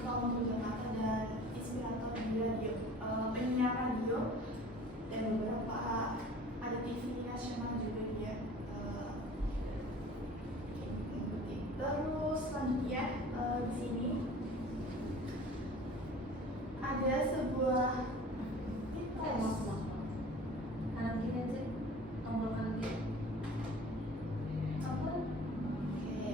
artikel motivator dan inspirator di radio, penyiar radio, dan beberapa ada TV nasional juga dia. Terus selanjutnya di sini ada sebuah kanan kiri aja, tombol kanan kiri. Oke,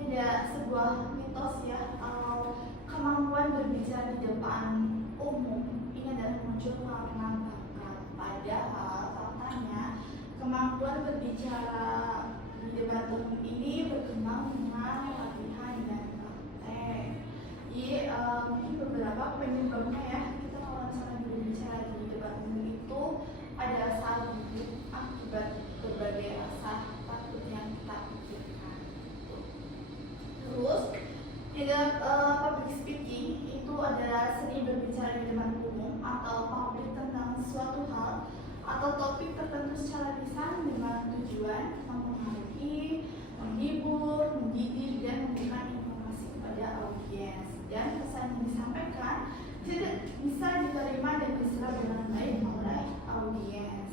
ini ada sebuah mitos ya, kalau kemampuan berbicara di depan umum ini adalah muncul karena bakat. Padahal faktanya kemampuan berbicara di depan umum ini berkembang dengan latihan dan praktek. Jadi mungkin beberapa penyebabnya ya, kita kalau misalnya berbicara di depan umum itu ada rasa gugup akibat berbagai rasa takut yang kita pikirkan. Terus public speaking itu adalah seni berbicara di depan umum atau publik tentang suatu hal atau topik tertentu secara lisan dengan tujuan mempengaruhi, menghibur, mendidik, dan memberikan informasi kepada audiens. Dan pesan yang disampaikan bisa diterima dan diserap dengan baik oleh audiens.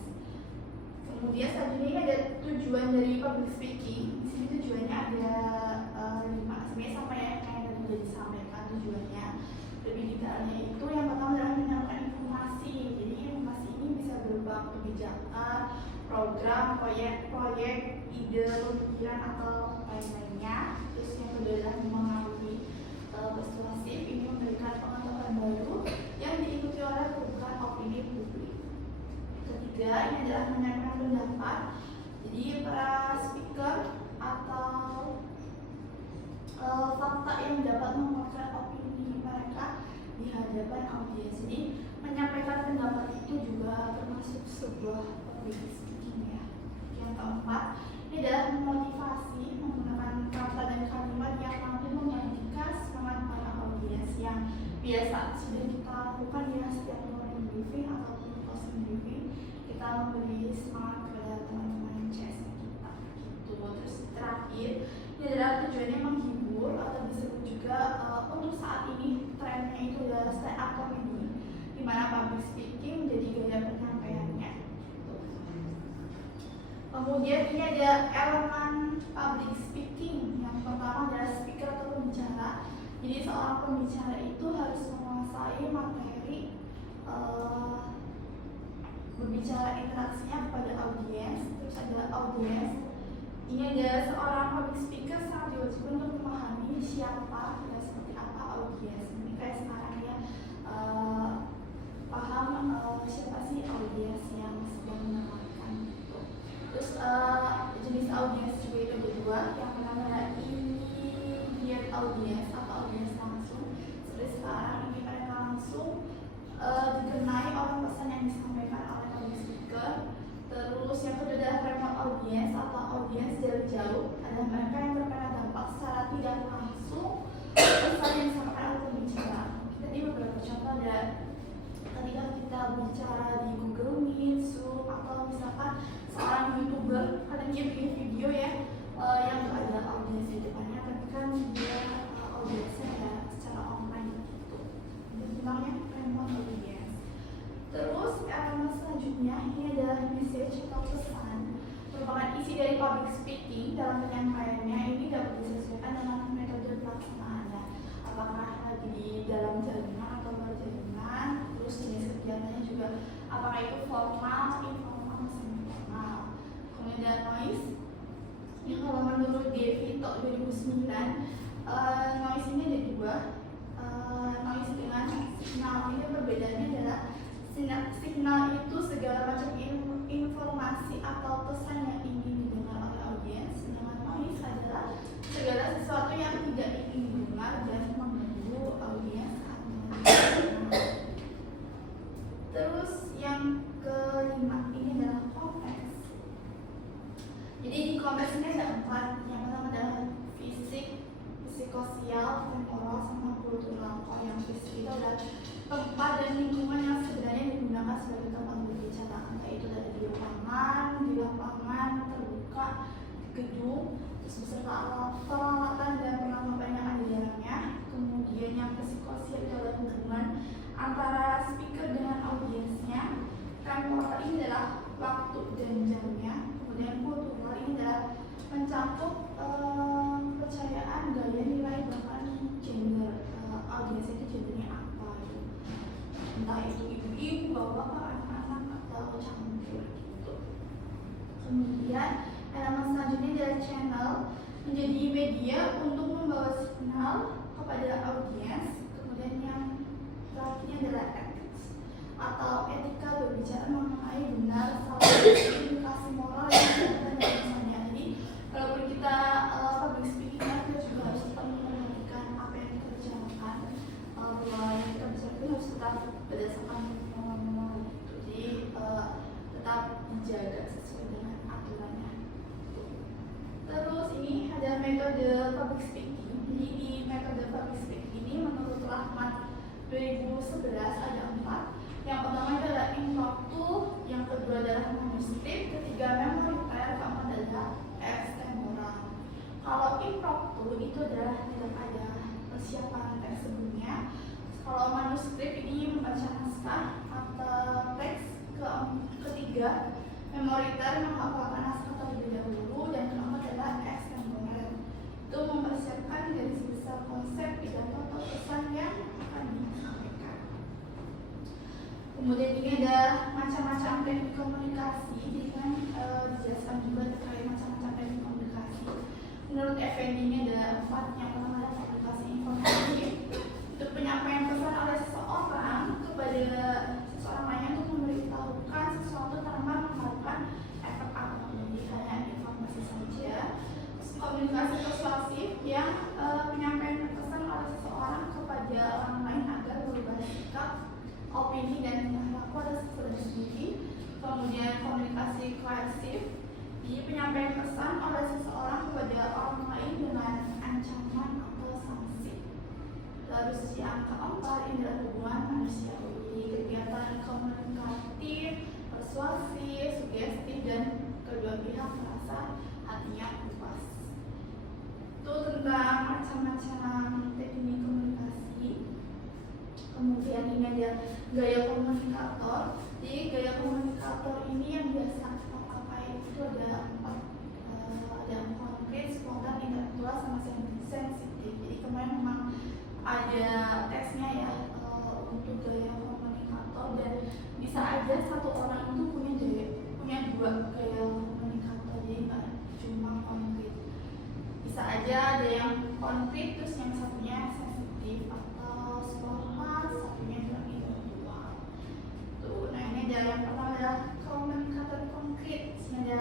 Kemudian selanjutnya ada tujuan dari public speaking. Di sini tujuannya ada 5. Sebenarnya sampai yang sudah disampaikan tujuannya. Lebih detailnya itu yang pertama adalah menyampaikan informasi. Jadi informasi ini bisa berupa kebijakan, program, proyek, ide, pemikiran atau lain-lainnya. Terus yang kedua adalah mempengaruhi persuasif. Ini memberikan pengetahuan baru yang diikuti oleh perubahan opini publik. Ketiga, ini adalah menyampaikan pendapat. Jadi para speaker atau fakta yang dapat menguatkan opini mereka di hadapan audiens. Jadi menyampaikan pendapat itu juga termasuk sebuah public speaking ya. Yang keempat, ini adalah memotivasi menggunakan kata dan kalimat yang mampu menyajikan semangat para audiens yang biasa sudah kita lakukan ya setiap morning briefing ataupun closing briefing. Kita memberi semangat kepada teman-teman CS kita gitu. Terus terakhir, ini adalah tujuannya menghibur atau disebut juga untuk saat ini trennya itu adalah stand up comedy, di mana public speaking menjadi gaya penyampaiannya gitu. Kemudian ini ada elemen public speaking. Yang pertama adalah speaker atau pembicara. Jadi seorang pembicara itu harus menguasai materi berbicara interaksinya kepada audiens. Terus ada audiens. Ini ada seorang public speaker sangat diwajibkan untuk memahami siapa dan seperti apa audiens. Ini kayak sekarang ya, paham siapa sih audiens yang sedang mendengarkan gitu. Terus jenis audiens juga itu berdua. Yang pertama adalah immediate audience atau audiens langsung. Seperti sekarang ini mereka langsung dikenai oleh pesan yang disampaikan oleh public speaker. Terus yang kedua adalah remote audience atau audiens dari jauh, adalah mereka yang terkena dampak secara tidak langsung pesan yang disampaikan oleh pembicara. Tadi beberapa contoh ada ketika kita bicara di Google Meet, Zoom, atau misalkan seorang YouTuber kadang dia bikin video ya yang gak ada audiens di depannya, tapi kan dia audiensnya ya secara online gitu. Itu tentangnya remote audience. Terus elemen selanjutnya ini adalah message atau pesan, merupakan isi dari public speaking. Dalam penyampaiannya ini dapat disesuaikan dengan metode pelaksanaannya, apakah lagi di dalam jaringan atau luar jaringan. Terus jenis kegiatannya juga apakah itu formal, informal, semi-formal. Kemudian ada noise. Yang kalau menurut Devito 2009, noise ini ada dua. Noise dengan signal ini perbedaannya adalah signal itu segala macam informasi atau pesan yang ingin didengar oleh audiens, sedangkan noise adalah segala sesuatu yang tidak ingin didengar dan mengganggu audiens saat mendengar. Terus yang kelima ini adalah konteks. Jadi di konteks ini ada 4. Yang pertama adalah fisik, psikososial, temporal, sama kultural. Kalau yang fisik itu adalah tempat dan lingkungan yang sebenarnya digunakan sebagai tempat berbicara, entah itu ada di ruangan, di lapangan, terbuka, gedung, terus beserta peralatan dan perlengkapan yang ada di dalamnya. Kemudian yang psikososial adalah hubungan antara speaker dengan audiensnya. Temporal ini adalah waktu dan jamnya. Kemudian kultural ini adalah mencakup kepercayaan, gaya, nilai, bahkan gender. Audiens itu gendernya apa gitu. Entah itu ibu-ibu, bapak-bapak, anak-anak, atau campur gitu. Kemudian elemen selanjutnya adalah channel, menjadi media untuk membawa signal kepada audiens. Kemudian yang terakhirnya adalah ethics atau etika, berbicara mengenai benar, salah, indikasi moral yang ada dalam misalnya. Jadi walaupun kita public speaking, kita juga harus tetap memperhatikan apa yang kita bicarakan, bahwa yang kita bicarakan harus tetap berdasarkan norma-norma gitu. Jadi tetap dijaga sesuai dengan aturannya. Terus ini ada metode public speaking. Jadi di metode public speaking ini menurut Rahmat 2011 ada 4. Yang pertama adalah impromptu, yang kedua adalah manuskrip, ketiga memoriter, keempat adalah extemporal. Kalau impromptu itu adalah tidak ada persiapan teks sebelumnya. Kalau manuskrip ini membaca naskah atau teks. Ketiga memoriter, menghafalkan naskah terlebih dahulu, dan keempat adalah extemporal. Itu mempersiapkan garis besar konsep, pidato atau pesan yang akan disampaikan. Kemudian ini ada macam-macam teknik komunikasi. Jadi kan dijelaskan juga terkait macam-macam teknik komunikasi. Menurut Effendi ini ada 4. Yang pertama adalah komunikasi informatif, untuk penyampaian pesan oleh seseorang kepada seseorang lainnya untuk memberitahukan sesuatu tanpa mengharapkan efek apa. Jadi hanya informasi saja. Komunikasi persuasif, yang penyampaian pesan oleh seseorang kepada orang lain agar berubah sikap, opini, dan tingkah laku atas kepada sendiri. Kemudian komunikasi koersif, di penyampaian pesan oleh seseorang kepada orang lain dengan ancaman atau sanksi. Terus yang keempat ini adalah hubungan manusiawi, kegiatan komunikatif, persuasif, sugestif, dan kedua pihak merasa hatinya puas. Itu tentang macam-macam teknik komunikasi. Kemudian ini ada gaya komunikator. Jadi gaya komunikator ini yang biasa kita pakai itu ada 4. Ada konkret, spontan, intelektual, sama sensitif. Jadi kemarin memang ada teksnya ya untuk gaya komunikator, dan bisa aja satu orang itu punya 2 gaya komunikator, jadi nggak cuma konkret. Bisa aja ada yang konkret terus yang satunya sensitif, atau spontan satunya juga intelektual. Tuh, nah ini ada yang pertama adalah komunikator konkret. Ini ada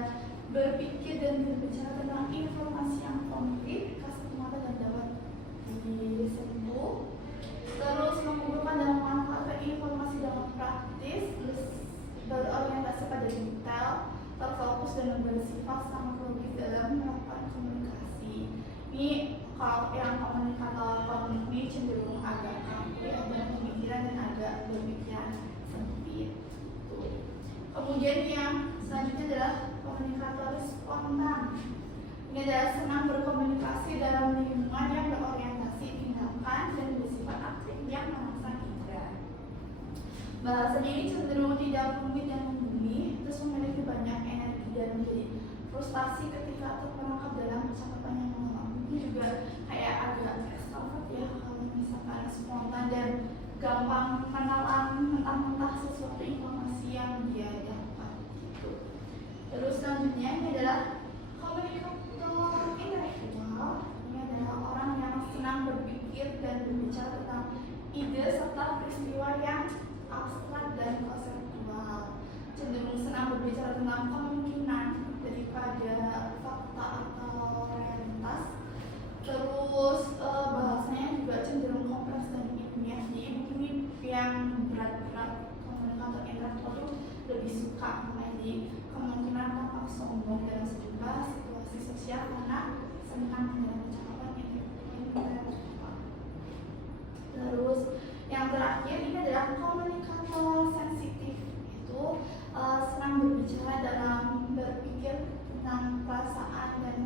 berpikir dan berbicara tentang informasi yang konkret, kasat mata dan dapat disentuh. Terus mengumpulkan dan memanfaatkan informasi dalam praktis, terus berorientasi pada detail, terfokus dan bersifat sangat logis dalam melakukan komunikasi. Ini kalau yang komunikator konkret ini cenderung agak kaku, ada pemikiran dan agak berpikiran sempit. Kemudian yang selanjutnya adalah komunikator spontan. Ini adalah senang berkomunikasi dalam lingkungan yang berorientasi tindakan dan bersifat aktif yang merangsang indera. Bahasanya ini cenderung tidak rumit dan membumi, terus memiliki banyak energi dan menjadi frustasi ketika terperangkap dalam percakapan yang mengulang. Ini juga kayak agak ekstrovert ya, kalau misalkan spontan dan gampang menelan mentah-mentah sesuatu informasi yang dia dapat gitu. Terus selanjutnya ini adalah komunikator intelektual. Ini adalah orang yang senang berpikir dan berbicara tentang ide serta peristiwa yang abstrak dan konseptual. Cenderung senang berbicara tentang kemungkinan daripada fakta atau realitas. Terus bahasanya juga cenderung kompleks dan ilmiah. Jadi mungkin yang berat-berat komunikator intelektual itu lebih suka mengenai kemungkinan tampak sombong dalam sejumlah situasi sosial karena senang dalam percakapan intelektual. Terus yang terakhir ini adalah komunikator sensitif, yaitu senang berbicara dalam berpikir tentang perasaan dan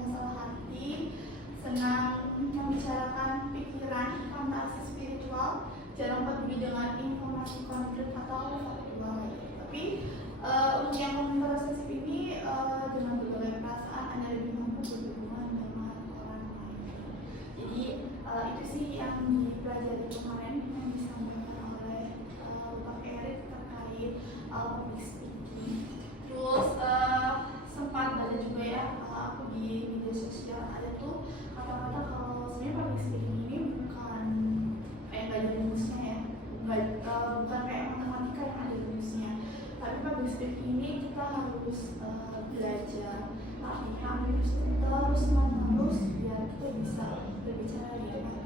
sosial ada tuh kata-kata kalau sebenarnya public speaking ini bukan kayak nggak ada rumusnya ya, bukan kayak matematika yang ada rumusnya, tapi public speaking ini kita harus belajar latihan terus menerus biar kita bisa berbicara di depan